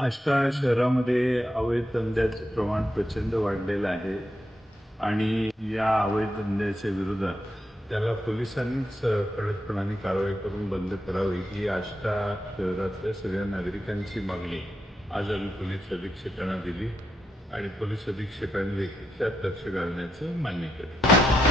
आष्टा शहरामध्ये अवैध धंद्याचं प्रमाण प्रचंड वाढलेलं आहे आणि या अवैध धंद्याच्या विरोधात त्याला पोलिसांनीच कडकपणाने कारवाई करून बंद करावी ही आष्टा शहरातल्या सगळ्या नागरिकांची मागणी आज आम्ही पोलीस अधीक्षकांना दिली आणि पोलीस अधीक्षकांनी देखील त्यात लक्ष घालण्याचं मान्य केलं.